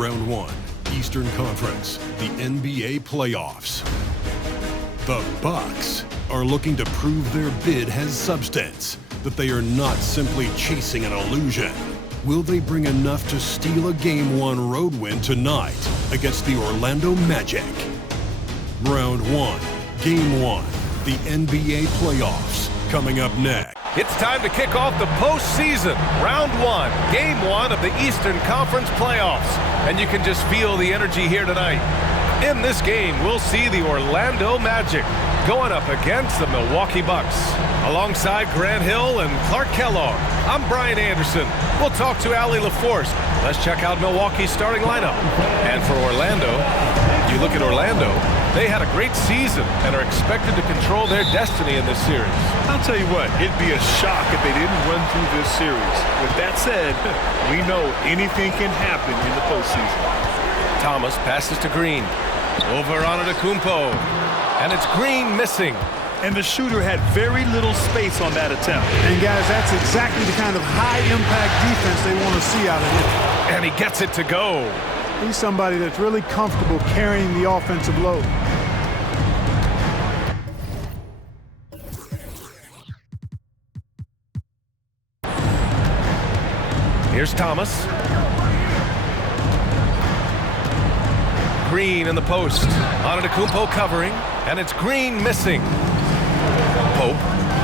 Round 1, Eastern Conference, the NBA playoffs. The Bucks are looking to prove their bid has substance, that they are not simply chasing an illusion. Will they bring enough to steal a Game 1 road win tonight against the Orlando Magic? Round 1, Game 1, the NBA playoffs, coming up next. It's time to kick off the postseason. Round 1, Game 1 of the Eastern Conference playoffs. And you can just feel the energy here tonight. In this game, we'll see the Orlando Magic going up against the Milwaukee Bucks. Alongside Grant Hill and Clark Kellogg, I'm Brian Anderson. We'll talk to Allie LaForce. Let's check out Milwaukee's starting lineup. And for Orlando, you look at Orlando, they had a great season and are expected to control their destiny in this series. I'll tell you what, it'd be a shock if they didn't run through this series. With that said, we know anything can happen in the postseason. Thomas passes to Green. Over on Antetokounmpo. And it's Green missing. And the shooter had very little space on that attempt. And guys, that's exactly the kind of high-impact defense they want to see out of him. And he gets it to go. He's somebody that's really comfortable carrying the offensive load. Here's Thomas. Green in the post. Antetokounmpo covering, and it's Green missing. Pope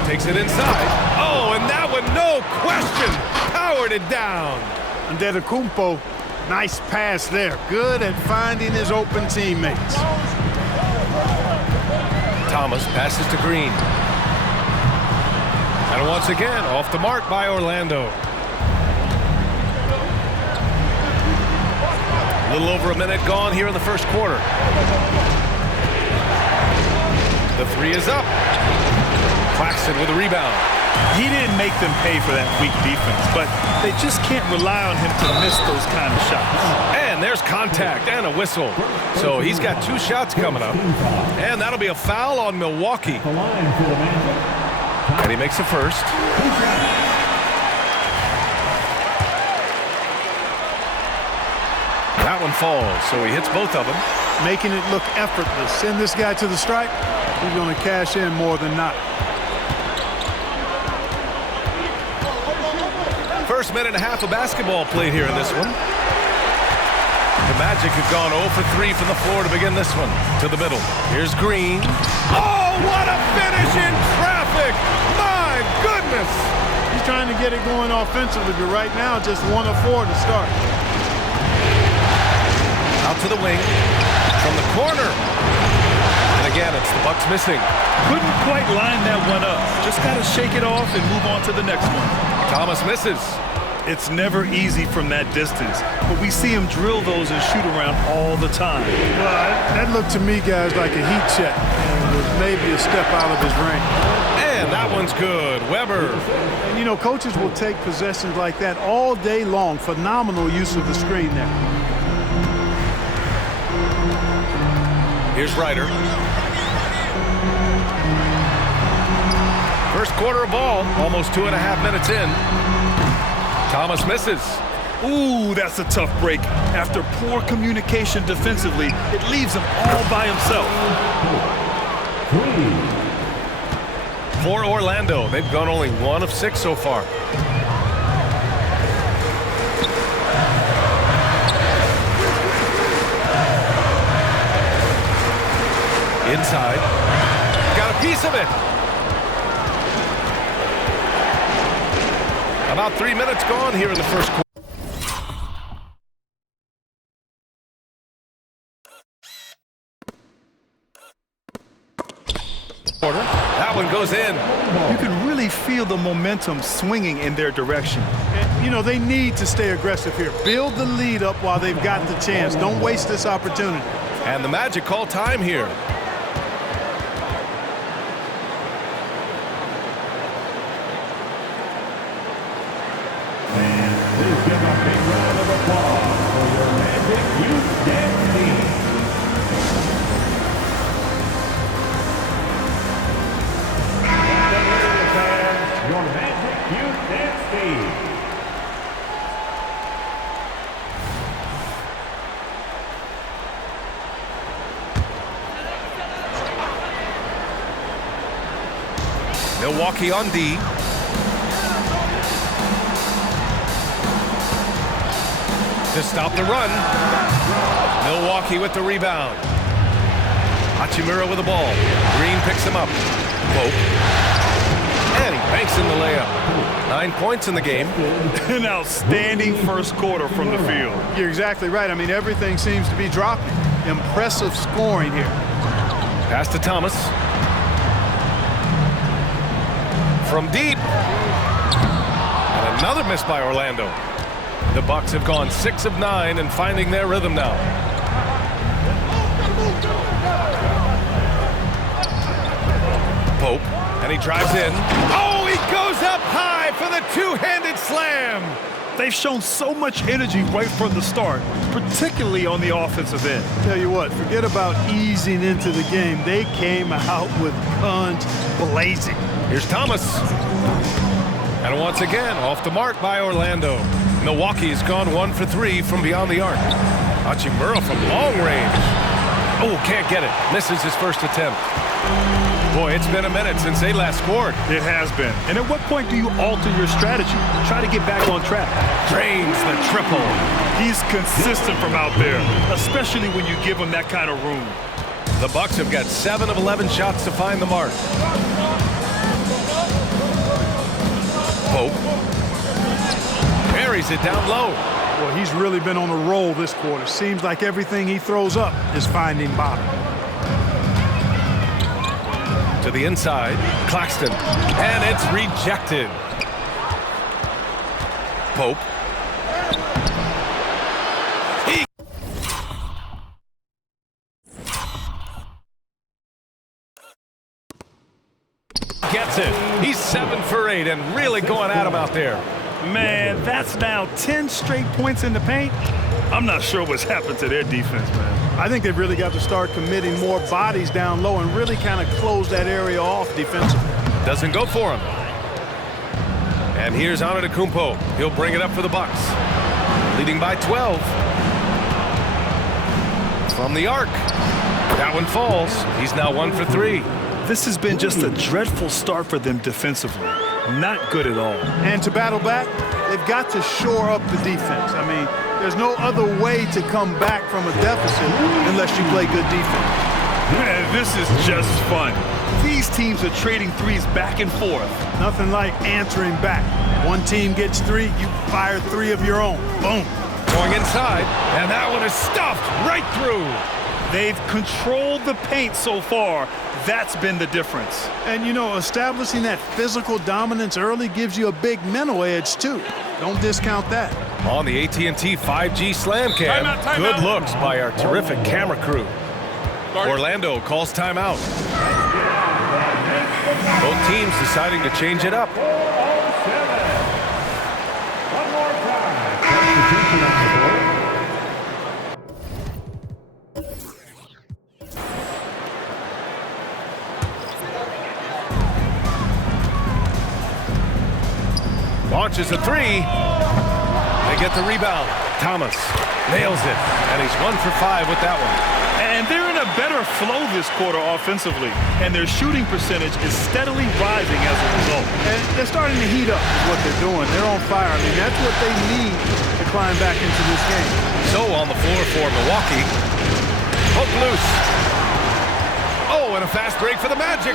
takes it inside. Oh, and that one, no question, powered it down. Antetokounmpo, nice pass there. Good at finding his open teammates. Thomas passes to Green. And once again, off the mark by Orlando. A little over a minute gone here in the first quarter. The three is up. Claxton with a rebound. He didn't make them pay for that weak defense, but they just can't rely on him to miss those kind of shots. And there's contact and a whistle. So he's got 2 shots coming up. And that'll be a foul on Milwaukee. And he makes the first. That one falls, so he hits both of them. Making it look effortless. Send this guy to the stripe. He's going to cash in more than not. First minute and a half of basketball played here in this one. The Magic have gone 0 for 3 from the floor to begin this one. To the middle. Here's Green. Oh, what a finish in traffic! My goodness! He's trying to get it going offensively, but right now just 1 of 4 to start. Out to the wing. From the corner. And again, it's the Bucks missing. Couldn't quite line that one up. Just got to shake it off and move on to the next one. Thomas misses. It's never easy from that distance, but we see him drill those and shoot around all the time. Well, that looked to me, guys, like a heat check. And it was maybe a step out of his range. And that one's good. Weber. And, you know, coaches will take possessions like that all day long. Phenomenal use of the screen there. Here's Ryder. First quarter of ball, almost 2.5 minutes in. Thomas misses. Ooh, that's a tough break. After poor communication defensively, it leaves him all by himself. For Orlando, they've gone only 1 of 6 so far. Inside. Got a piece of it. About 3 minutes gone here in the first quarter. That one goes in. You can really feel the momentum swinging in their direction. And, you know, they need to stay aggressive here. Build the lead up while they've got the chance. Don't waste this opportunity. And the Magic call time here. Milwaukee on D. To stop the run. Milwaukee with the rebound. Hachimura with the ball. Green picks him up. Pope. And he banks in the layup. 9 points in the game. An outstanding first quarter from the field. You're exactly right. I mean, everything seems to be dropping. Impressive scoring here. Pass to Thomas. From deep. And another miss by Orlando. The Bucks have gone 6 of 9 and finding their rhythm now. Pope, and he drives in. Oh, he goes up high for the two-handed slam. They've shown so much energy right from the start, particularly on the offensive end. Tell you what, forget about easing into the game. They came out with guns blazing. Here's Thomas. And once again, off the mark by Orlando. Milwaukee has gone 1 for 3 from beyond the arc. Hachimura from long range. Oh, can't get it. Misses his first attempt. Boy, it's been a minute since they last scored. It has been. And at what point do you alter your strategy? Try to get back on track. Drains the triple. He's consistent from out there, especially when you give him that kind of room. The Bucks have got 7 of 11 shots to find the mark. Pope. Buries it down low. Well, he's really been on a roll this quarter. Seems like everything he throws up is finding bottom. To the inside, Claxton, and it's rejected. Pope. He gets it. He's 7 for 8 and really going at him out there. Man, that's now 10 straight points in the paint. I'm not sure what's happened to their defense, man. I think they've really got to start committing more bodies down low and really kind of close that area off defensively. Doesn't go for him. And here's Antetokounmpo. He'll bring it up for the Bucks. Leading by 12. From the arc. That one falls. He's now 1 for 3. This has been just a dreadful start for them defensively. Not good at all. And to battle back, they've got to shore up the defense. I mean, there's no other way to come back from a deficit unless you play good defense. Man, this is just fun. These teams are trading threes back and forth. Nothing like answering back. One team gets 3, you fire 3 of your own. Boom. Going inside, and that one is stuffed right through. They've controlled the paint so far. That's been the difference. And, you know, establishing that physical dominance early gives you a big mental edge, too. Don't discount that. On the AT&T 5G Slam Cam, good looks by our terrific camera crew. Orlando calls timeout. Both teams deciding to change it up. Launches a 3. They get the rebound. Thomas nails it, and he's 1 for 5 with that one. And they're in a better flow this quarter offensively, and their shooting percentage is steadily rising as a result. And they're starting to heat up is what they're doing. They're on fire. I mean, that's what they need to climb back into this game. So on the floor for Milwaukee. Hook loose. Oh, and a fast break for the Magic.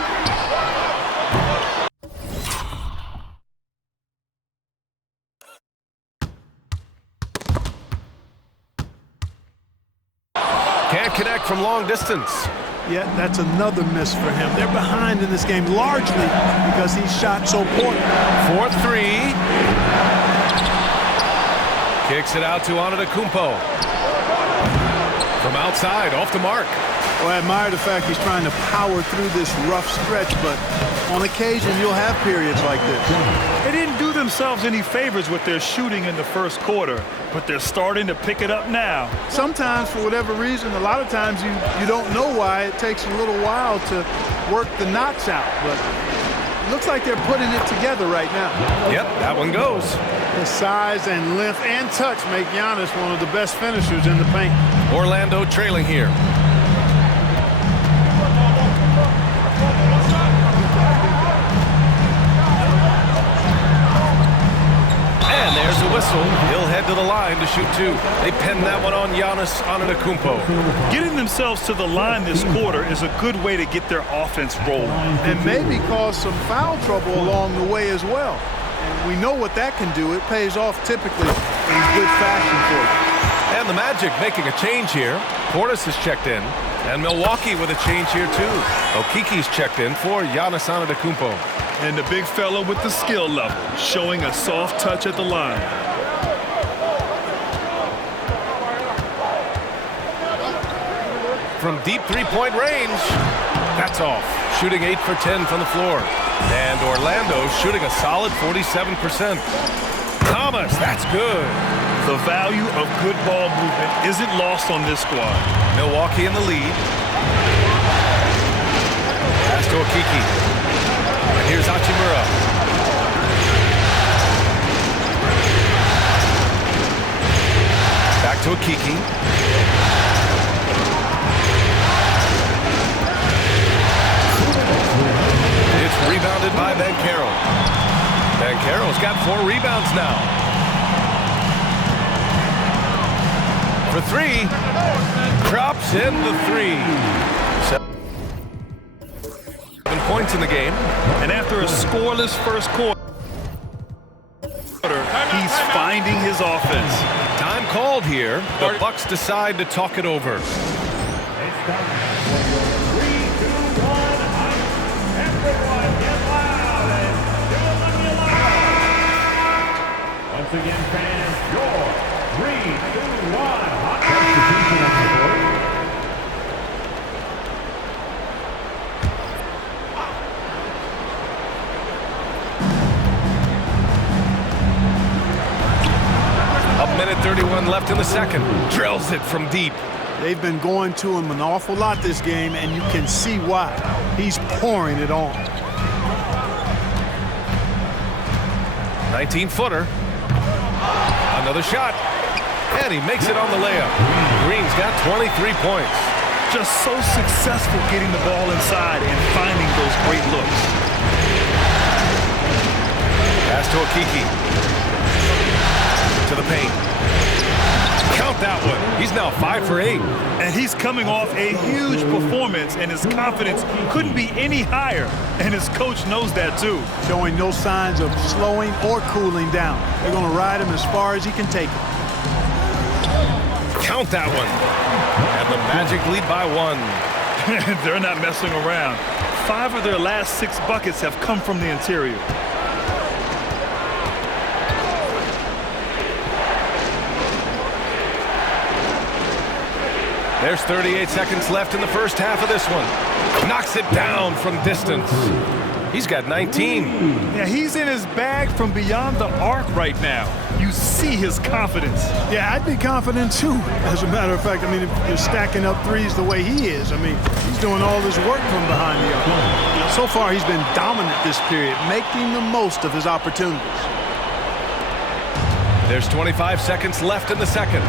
Can't connect from long distance. Yeah, that's another miss for him. They're behind in this game largely because he shot so poorly. 4-3. Kicks it out to Antetokounmpo. From outside, off the mark. Well, I admire the fact he's trying to power through this rough stretch, but on occasion you'll have periods like this. They didn't do themselves any favors with their shooting in the first quarter, but they're starting to pick it up now. Sometimes, for whatever reason, a lot of times you don't know why. It takes a little while to work the knots out, but it looks like they're putting it together right now. Yep, that one goes. His size and length and touch make Giannis one of the best finishers in the paint. Orlando trailing here. line to shoot two. They pin that one on Giannis Antetokounmpo. Getting themselves to the line this quarter is a good way to get their offense rolling. And maybe cause some foul trouble along the way as well. And we know what that can do. It pays off typically in good fashion for you. And the Magic making a change here. Portis has checked in. And Milwaukee with a change here too. Okeke's checked in for Giannis Antetokounmpo. And the big fella with the skill level, showing a soft touch at the line. From deep three-point range, that's off. Shooting 8 for 10 from the floor. And Orlando shooting a solid 47%. Thomas, that's good. The value of good ball movement isn't lost on this squad. Milwaukee in the lead. Pass to Okeke. And here's Hachimura. Back to Okeke. It's rebounded by Banchero. Banchero's got 4 rebounds now. For 3. Drops in the 3. 7 points in the game. And after a scoreless first quarter, he's finding his offense. Time called here. The Bucks decide to talk it over. Once again, fans, your 3, 2, 1. Hot substitution on the board. A minute 31 left in the second. Drills it from deep. They've been going to him an awful lot this game, and you can see why. He's pouring it on. 19-footer. Another shot. And he makes it on the layup. Green's got 23 points. Just so successful getting the ball inside and finding those great looks. Pass to Okeke. To the paint. Count that one. He's now 5 for 8. And he's coming off a huge performance, and his confidence couldn't be any higher. And his coach knows that too. Showing no signs of slowing or cooling down. They're going to ride him as far as he can take him. Count that one. And the Magic lead by 1. They're not messing around. 5 of their last 6 buckets have come from the interior. There's 38 seconds left in the first half of this one. Knocks it down from distance. He's got 19. Yeah, he's in his bag from beyond the arc right now. You see his confidence. Yeah, I'd be confident too. As a matter of fact, I mean, if you're stacking up threes the way he is, I mean, he's doing all this work from behind the arc. So far, he's been dominant this period, making the most of his opportunities. There's 25 seconds left in the second.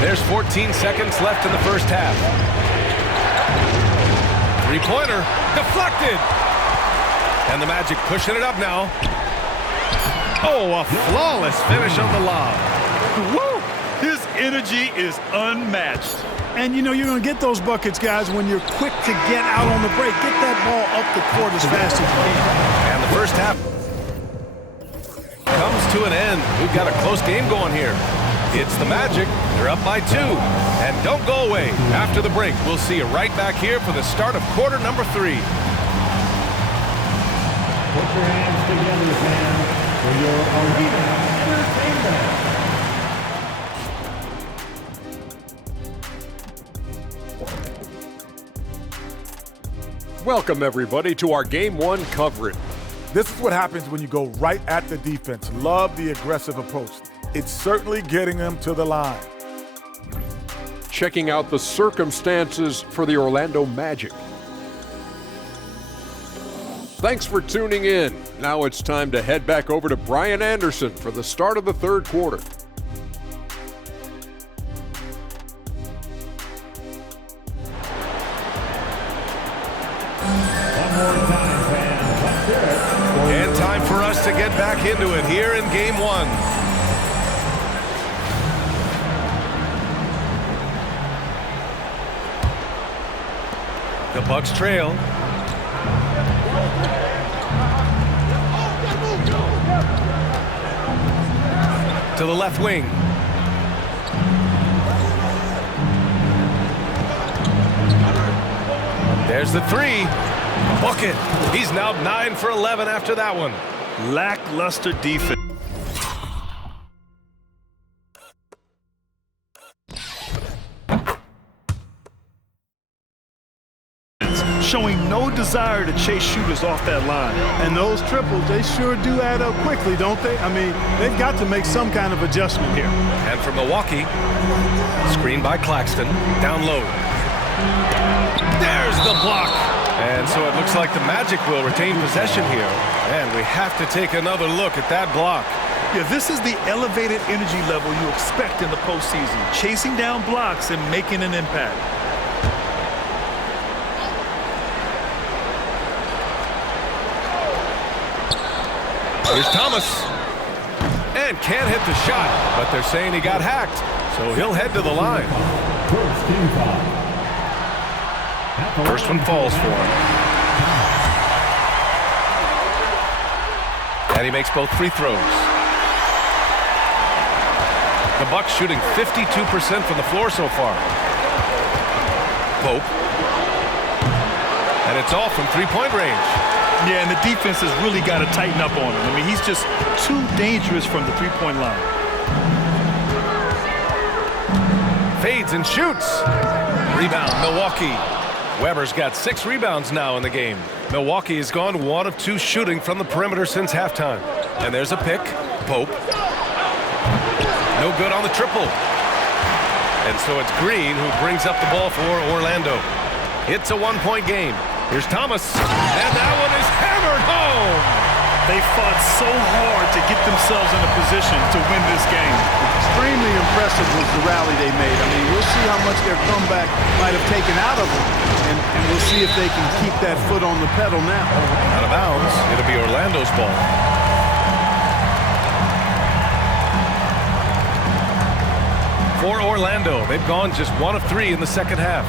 There's 14 seconds left in the first half. Three-pointer, deflected. And the Magic pushing it up now. Oh, a flawless finish on the lob. Woo! His energy is unmatched. And you know you're going to get those buckets, guys, when you're quick to get out on the break. Get that ball up the court as fast as you can. And the first half comes to an end. We've got a close game going here. It's the Magic. They're up by 2. And don't go away. After the break, we'll see you right back here for the start of quarter number 3. Put your hands together, fans, for your arena entertainment. Welcome, everybody, to our Game 1 coverage. This is what happens when you go right at the defense. Love the aggressive approach. It's certainly getting them to the line. Checking out the circumstances for the Orlando Magic. Thanks for tuning in. Now it's time to head back over to Brian Anderson for the start of the third quarter. One more us to get back into it here in Game 1. The Bucks trail. To the left wing. There's the three. Book it. He's now 9 for 11 after that one. Lackluster defense. Showing no desire to chase shooters off that line. And those triples, they sure do add up quickly, don't they? I mean, they've got to make some kind of adjustment here. And for Milwaukee, screen by Claxton, down low. There's the block. And so it looks like the Magic will retain possession here. And we have to take another look at that block. Yeah, this is the elevated energy level you expect in the postseason. Chasing down blocks and making an impact. Here's Thomas. And can't hit the shot, but they're saying he got hacked. So he'll head to the line. First one falls for him. And he makes both free throws. The Bucks shooting 52% from the floor so far. Pope. And it's off from three-point range. Yeah, and the defense has really got to tighten up on him. I mean, he's just too dangerous from the three-point line. Fades and shoots. Rebound, Milwaukee. Weber's got 6 rebounds now in the game. Milwaukee has gone 1 of 2 shooting from the perimeter since halftime. And there's a pick. Pope. No good on the triple. And so it's Green who brings up the ball for Orlando. It's a 1-point game. Here's Thomas, and that one is hammered home. They fought so hard to get themselves in a position to win this game. Extremely impressive was the rally they made. I mean, we'll see how much their comeback might have taken out of them, and we'll see if they can keep that foot on the pedal now. Out of bounds, it'll be Orlando's ball. For Orlando, they've gone just 1 of 3 in the second half.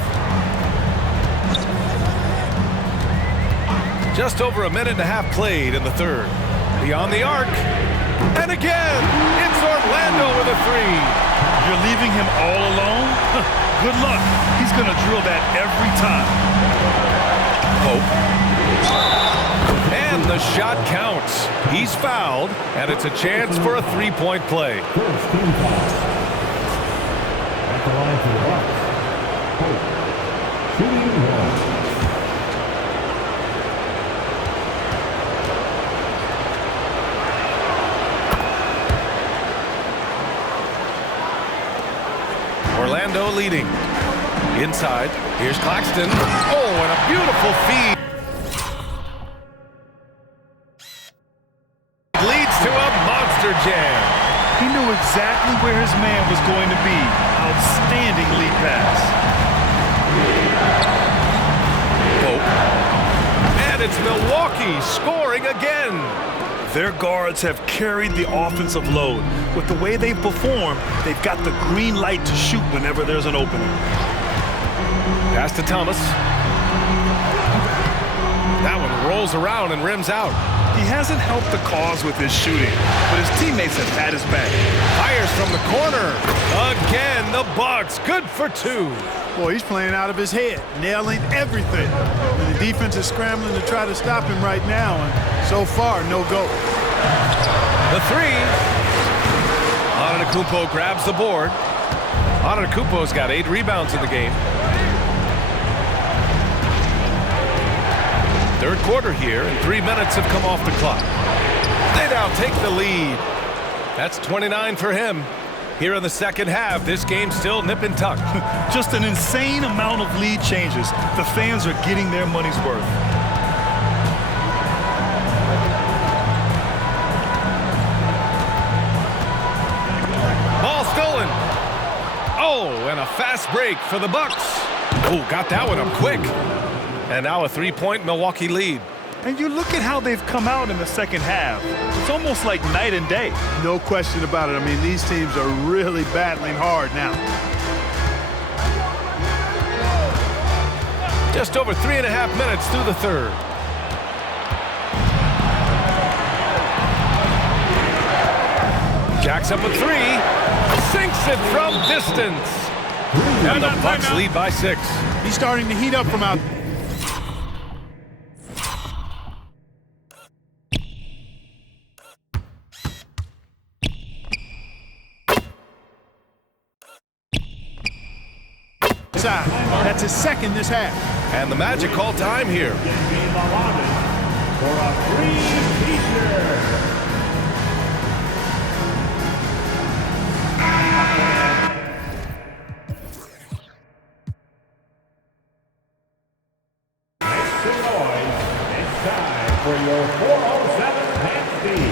Just over a minute and a half played in the third. Beyond the arc. And again, it's Orlando with a 3. You're leaving him all alone? Good luck. He's going to drill that every time. Pope. And the shot counts. He's fouled, and it's a chance for a 3-point play. First team foul. At the line for the Bucks. Pope. Shooting one. Orlando leading. Inside, here's Claxton. Oh, and a beautiful feed. Leads to a monster jam. He knew exactly where his man was going to be. Outstanding lead pass. Pope. And it's Milwaukee scoring again. Their guards have carried the offensive load. With the way they've performed, they've got the green light to shoot whenever there's an opening. Pass to Thomas. That one rolls around and rims out. He hasn't helped the cause with his shooting, but his teammates have had his back. Fires from the corner. Again, the Bucks. Good for 2. Boy, he's playing out of his head, nailing everything. And the defense is scrambling to try to stop him right now, and so far, no go. The 3. Antetokounmpo grabs the board. Antetokounmpo's got 8 rebounds in the game. Third quarter here, and 3 minutes have come off the clock. They now take the lead. That's 29 for him. Here in the second half, this game's still nip and tuck. Just an insane amount of lead changes. The fans are getting their money's worth. Ball stolen. Oh, and a fast break for the Bucks. Oh, got that one up quick. And now a 3-point Milwaukee lead. And you look at how they've come out in the second half. It's almost like night and day. No question about it. I mean, these teams are really battling hard now. Just over 3.5 minutes through the third. Jacks up a three. Sinks it from distance. And the Bucks lead by 6. He's starting to heat up from out. That's his second this half. And the Magic call time here. For a three-peater.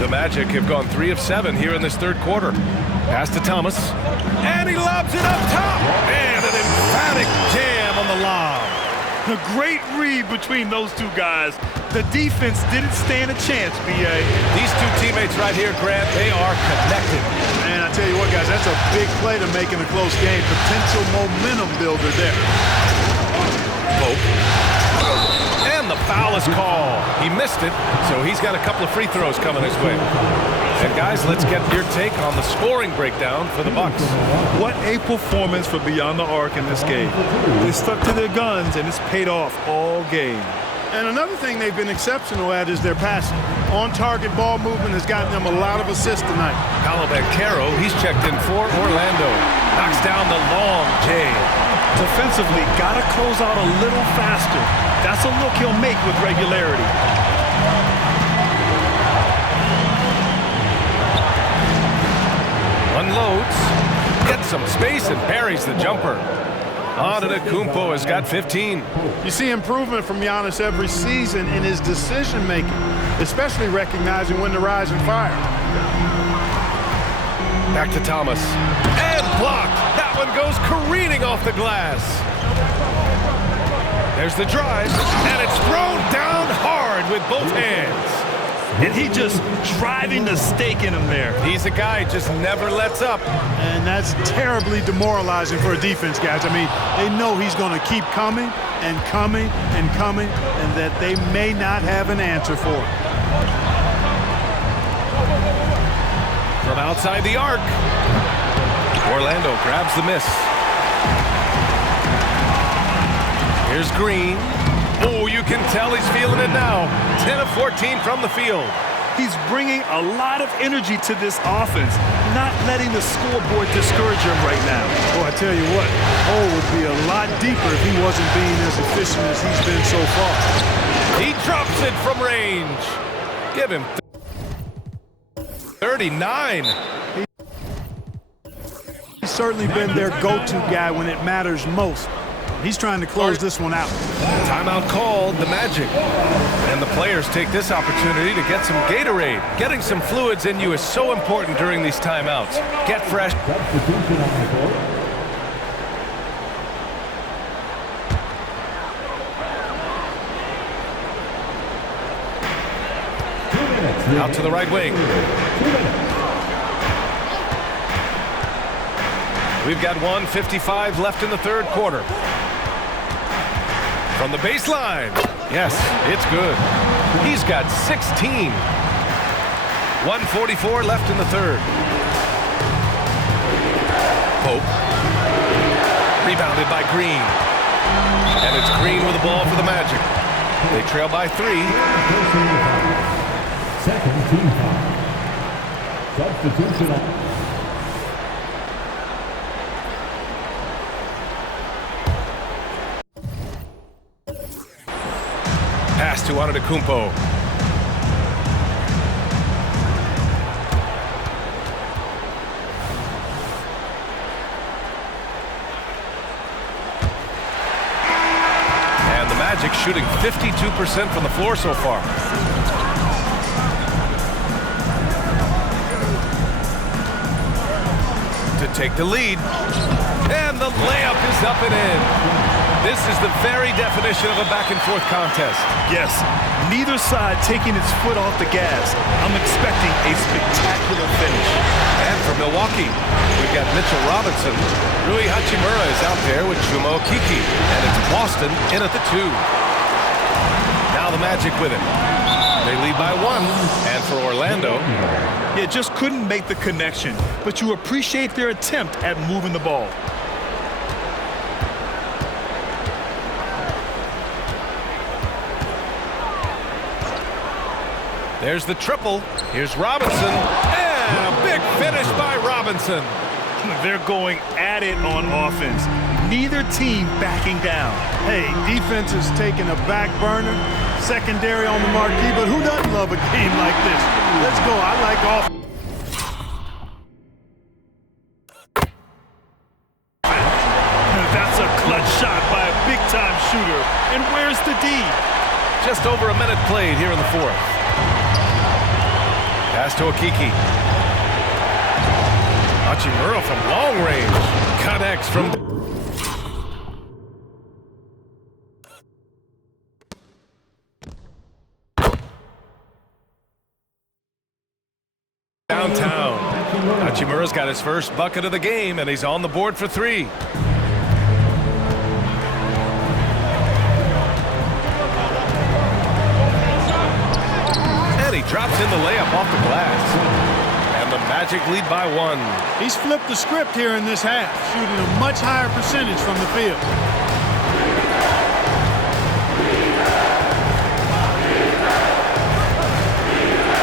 The Magic have gone 3 of 7 here in this third quarter. Pass to Thomas. And he lobs it up top. And an emphatic jam on the lob. A great read between those two guys. The defense didn't stand a chance, B.A. These two teammates right here, Grant, they are connected. Man, I tell you what, guys, that's a big play to make in a close game. Potential momentum builder there. Pope. And the foul is called. He missed it, so he's got a couple of free throws coming his way. And guys, let's get your take on the scoring breakdown for the Bucks. What a performance for Beyond the Arc in this game. They stuck to their guns, and it's paid off all game. And another thing they've been exceptional at is their passing. On-target ball movement has gotten them a lot of assists tonight. Paolo Banchero, he's checked in for Orlando. Knocks down the long J. Defensively, got to close out a little faster. That's a look he'll make with regularity. Unloads, gets some space and buries the jumper. Antetokounmpo has got 15. You see improvement from Giannis every season in his decision-making, especially recognizing when to rise and fire. Back to Thomas. And blocked. That one goes careening off the glass. There's the drive, and it's thrown down hard with both hands. And he just driving the stake in him there. He's a guy who just never lets up. And that's terribly demoralizing for a defense, guys. I mean, they know he's going to keep coming and coming and coming, and that they may not have an answer for it. From outside the arc, Orlando grabs the miss. Here's Green. Oh, you can tell he's feeling it now. 10 of 14 from the field. He's bringing a lot of energy to this offense, not letting the scoreboard discourage him right now. Well, I tell you what, the hole would be a lot deeper if he wasn't being as efficient as he's been so far. He drops it from range. Give him 39. He's certainly been their go-to guy when it matters most. He's trying to close this one out. Timeout called, the Magic. And the players take this opportunity to get some Gatorade. Getting some fluids in you is so important during these timeouts. Get fresh. Out to the right wing. We've got 1:55 left in the third quarter. From the baseline. Yes, it's good. He's got 16. 1:44 left in the third. Pope. Rebounded by Green. And it's Green with the ball for the Magic. They trail by 3. Second team foul. Substitution on. Pass to Antetokounmpo. And the Magic shooting 52% from the floor so far. To take the lead. And the layup is up and in. This is the very definition of a back-and-forth contest. Yes, neither side taking its foot off the gas. I'm expecting a spectacular finish. And for Milwaukee, we've got Mitchell Robinson. Rui Hachimura is out there with Chuma Okeke. And it's Boston in at the 2. Now the Magic with it. They lead by 1. And for Orlando, Yeah, just couldn't make the connection, but you appreciate their attempt at moving the ball. there's the triple. Here's Robinson. And a big finish by Robinson. They're going at it on offense. Neither team backing down. Hey, defense is taking a back burner, secondary on the marquee, but who doesn't love a game like this? Let's go. I like offense. That's a clutch shot by a big-time shooter. And where's the D? Just over a minute played here in the 4th. Pass to Okeke. Hachimura from long range. Connects from downtown. Hachimura's got his first bucket of the game, and he's on the board for 3. And he drops in the layup off the glass. And the Magic lead by 1. He's flipped the script here in this half, shooting a much higher percentage from the field.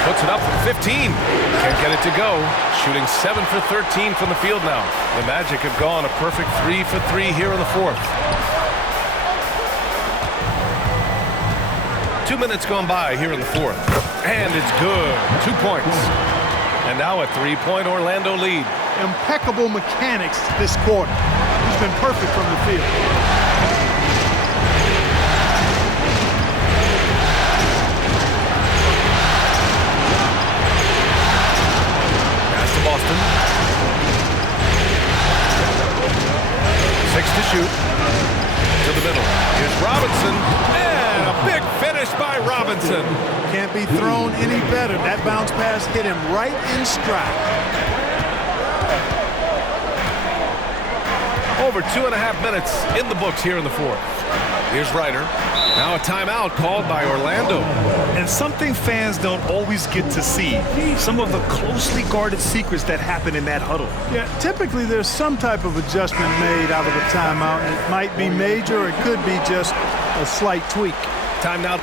Puts it up from 15. Can't get it to go. Shooting 7 for 13 from the field now. The Magic have gone a perfect 3 for 3 here in the 4th. 2 minutes gone by here in the 4th. And it's good. 2 points. And now a 3-point Orlando lead. Impeccable mechanics this quarter. He's been perfect from the field. Pass to Boston. 6 to shoot. To the middle. Here's Robinson. And a big finish by Robinson. Can't be thrown any better. That bounce pass hit him right in stride. Over 2.5 minutes in the books here in the 4th. Here's Ryder. Now a timeout called by Orlando. And something fans don't always get to see. Some of the closely guarded secrets that happen in that huddle. Yeah, typically there's some type of adjustment made out of a timeout. It might be major, or it could be just a slight tweak. Time now.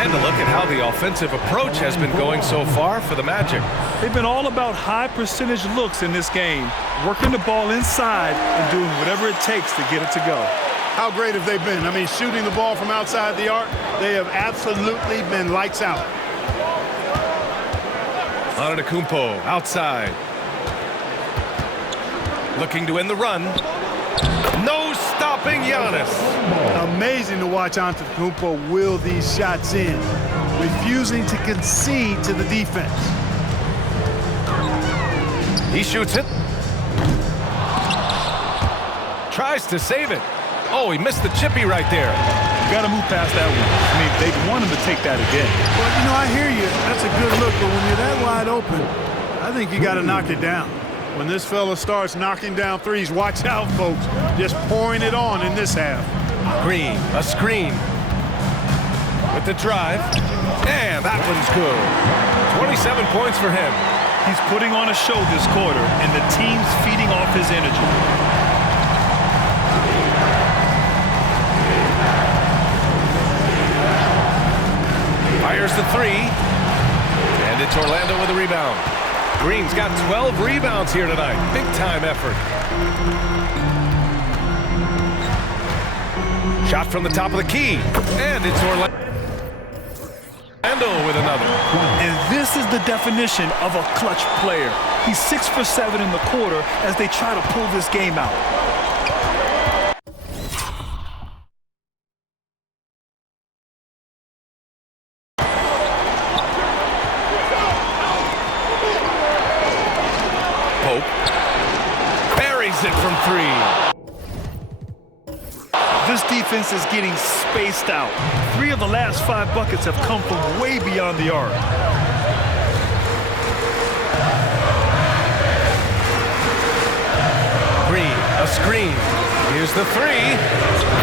And a look at how the offensive approach has been going so far for the Magic. They've been all about high percentage looks in this game, working the ball inside and doing whatever it takes to get it to go. How great have they been? I mean, shooting the ball from outside the arc, they have absolutely been lights out. Antetokounmpo outside. Looking to end the run. No stopping Giannis. Amazing to watch Antetokounmpo will these shots in, refusing to concede to the defense. He shoots it. Tries to save it. Oh, he missed the chippy right there. You got to move past that one. I mean, they want him to take that again. Well, you know, I hear you. That's a good look, but when you're that wide open, I think you got to knock it down. When this fella starts knocking down threes, watch out, folks. Just pouring it on in this half. Green, a screen. With the drive. And that one's good. 27 points for him. He's putting on a show this quarter, and the team's feeding off his energy. Fires the 3. And it's Orlando with a rebound. Green's got 12 rebounds here tonight. Big time effort. Shot from the top of the key. And it's Orlando with another. And this is the definition of a clutch player. He's 6 for 7 in the quarter as they try to pull this game out. Pope buries it from 3. This defense is getting spaced out. 3 of the last 5 buckets have come from way beyond the arc. Green, a screen. Here's the 3.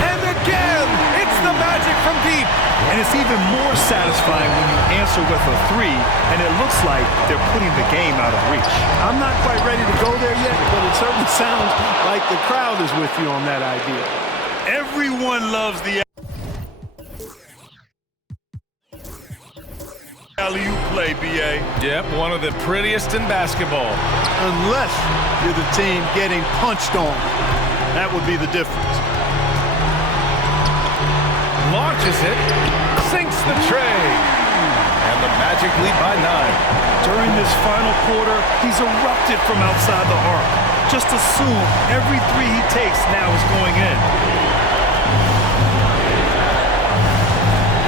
And again, it's the magic from deep. And it's even more satisfying when you answer with a 3, and it looks like they're putting the game out of reach. I'm not quite ready to go there yet, but it certainly sounds like the crowd is with you on that idea. Everyone loves the alley-oop play, B.A. Yep, one of the prettiest in basketball. Unless you're the team getting punched on. That would be the difference. Launches it, sinks the tray, and the Magic lead by 9. During this final quarter, he's erupted from outside the arc. Just assume every 3 he takes now is going in.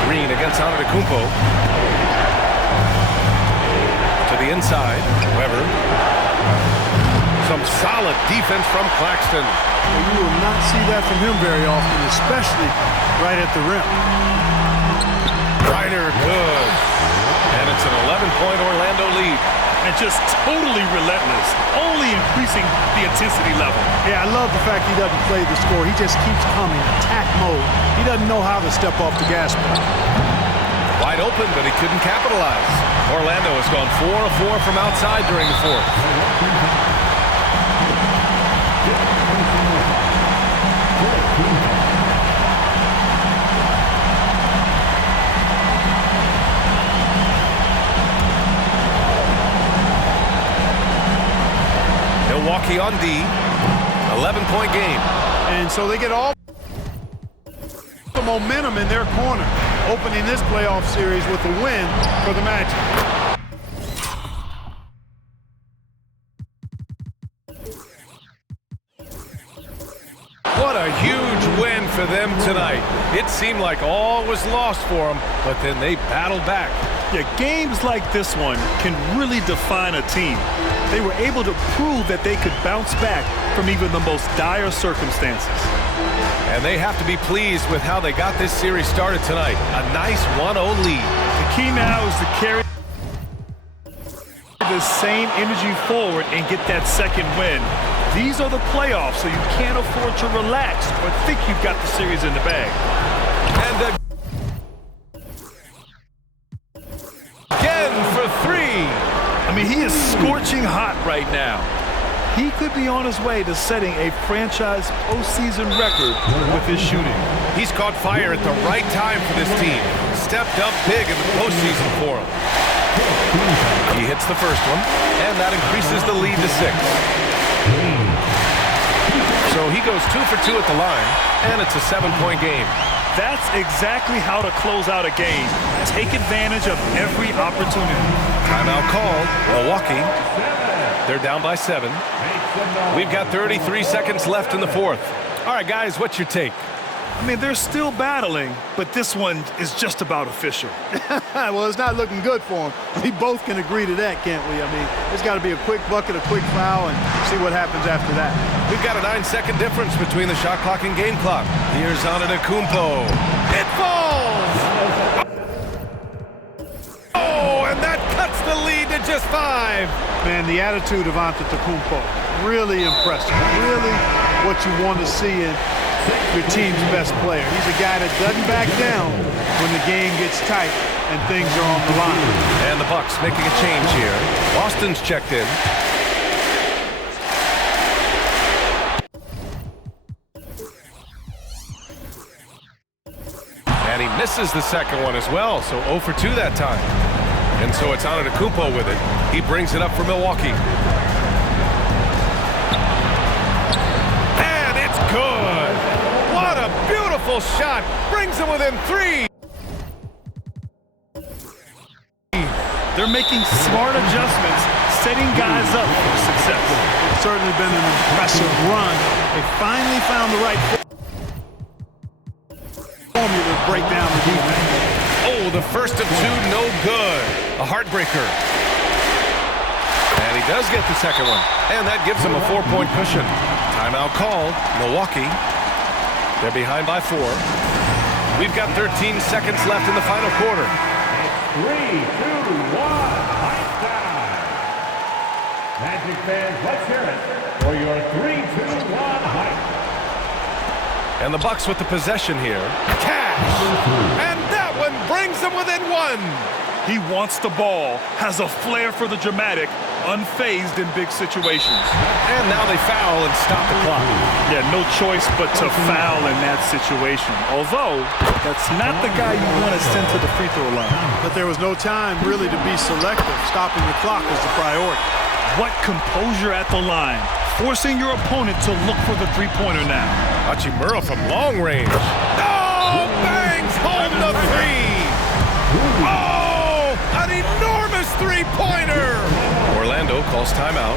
Green against Antetokounmpo. To the inside, Weber. Some solid defense from Claxton. Well, you will not see that from him very often, especially right at the rim. Reiner, good. And it's an 11-point Orlando lead. And just totally relentless, only increasing the intensity level. Yeah, I love the fact he doesn't play the score. He just keeps coming, attack mode. He doesn't know how to step off the gas pedal. Wide open, but he couldn't capitalize. Orlando has gone 4 of 4 from outside during the 4th. Milwaukee on D, 11-point game. And so they get all the momentum in their corner, opening this playoff series with a win for the Magic. What a huge win for them tonight. It seemed like all was lost for them, but then they battled back. Yeah, games like this one can really define a team. They were able to prove that they could bounce back from even the most dire circumstances. And they have to be pleased with how they got this series started tonight. A nice 1-0 lead. The key now is to carry the same energy forward and get that second win. These are the playoffs, so you can't afford to relax or think you've got the series in the bag. And again for 3. I mean, he is scorching hot right now. He could be on his way to setting a franchise postseason record with his shooting. He's caught fire at the right time for this team. Stepped up big in the postseason for him. He hits the first one, and that increases the lead to 6. So he goes 2 for 2 at the line, and it's a 7-point game. That's exactly how to close out a game. Take advantage of every opportunity. Timeout called. Milwaukee. They're down by 7. We've got 33 seconds left in the 4th. All right, guys, what's your take? I mean, they're still battling, but this one is just about official. Well, it's not looking good for him. We both can agree to that, can't we? I mean, there's got to be a quick bucket, a quick foul, and see what happens after that. We've got a 9-second difference between the shot clock and game clock. Here's Antetokounmpo. It falls! Oh, and that cuts the lead to just 5. Man, the attitude of Antetokounmpo, really impressive. Really what you want to see in your team's best player. He's a guy that doesn't back down when the game gets tight and things are on the line. And the Bucks making a change here. Boston's checked in. And he misses the second one as well, so 0 for 2 that time. And so it's Antetokounmpo with it. He brings it up for Milwaukee. And it's good! What a beautiful shot! Brings him within 3! They're making smart adjustments, setting guys up for success. It's certainly been an impressive run. They finally found the right formula to break down the defense. Oh, the first of 2, no good. A heartbreaker. And he does get the second one. And that gives him a 4-point cushion. Timeout called. Milwaukee. They're behind by 4. We've got 13 seconds left in the final quarter. 3, 2, 1, ice time. Magic fans, let's hear it for your 3, 2, 1 hype. And the Bucks with the possession here. Cash! And that one brings them within 1. He wants the ball, has a flair for the dramatic, unfazed in big situations. And now they foul and stop the clock. Yeah, no choice but to foul in that situation. Although, that's not the guy you want to send to the free throw line. But there was no time really to be selective. Stopping the clock was the priority. What composure at the line, forcing your opponent to look for the three-pointer now. Hachimura from long range. Oh, bangs home the 3. Oh, an enormous three-pointer. Orlando calls timeout.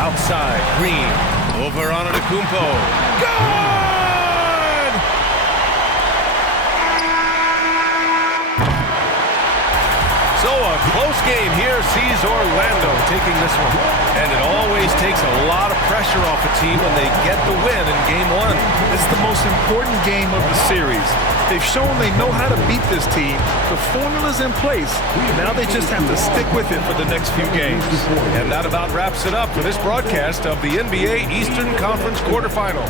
Outside, Green, over on Antetokounmpo. Good! So a close game here sees Orlando taking this one. And it always takes a lot of pressure off a team when they get the win in Game 1. It's the most important game of the series. They've shown they know how to beat this team. The formula's in place. Now they just have to stick with it for the next few games. And that about wraps it up for this broadcast of the NBA Eastern Conference quarterfinals.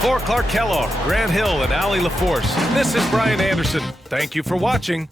For Clark Kellogg, Grant Hill, and Allie LaForce, this is Brian Anderson. Thank you for watching.